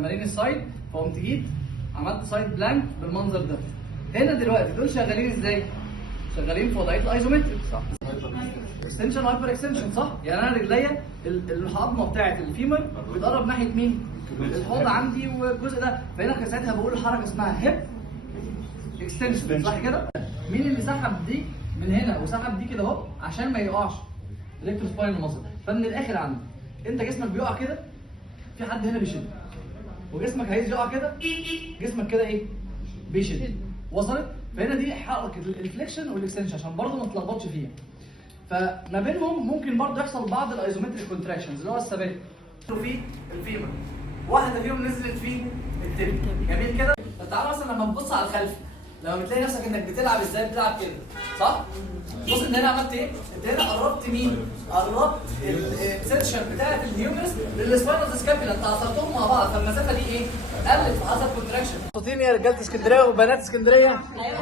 تمارين السايد، فقمت جيت عملت سايد بلانك بالمنظر ده. هنا دلوقتي دول شغالين ازاي؟ شغالين في وضعيه الايزومتريك، صح؟ اكستنشن وهايبر اكستنشن، صح؟ يعني انا رجليا العظمه بتاعت الفيمر بتقرب ناحيه مين؟ الحوض عندي والجزء ده، فهنا ساعتها بقول حركه اسمها هيب اكستنشن، صح كده؟ مين اللي سحب دي من هنا وسحب دي كده اهو عشان ما يقعش؟ الكتروسباينال ماسل. فمن الاخر عندي انت جسمك بيقع كده، في حد هنا بيشد، وجسمك عايز يقع كده، جسمك كده ايه؟ بيشد. وصلت؟ فهنا دي حركه الفليكشن والاكستنشن عشان برضه ما تتلخبطش فيها. فما بينهم ممكن برضه يحصل بعض الايزومتريك كونتراكشنز اللي هو الثبات. في الفيمر واحده فيهم نزلت في التبن، جميل كده؟ فتعالى مثلا لما تبص على الخلف، لما بتلاقي نفسك انك بتلعب ازاي؟ بتلعب كده، صح؟ بص ان هنا عملت ايه؟ انت هنا قربت مين؟ قربت السيكشن بتاعت الهيومرس للسباينال سكابيلا، انت عصرتهم مع بعض، فالمسافه دي ايه؟ قلت فحصل كونتراكشن. مبسوطين يا رجاله اسكندريه وبنات اسكندريه؟ ايوه.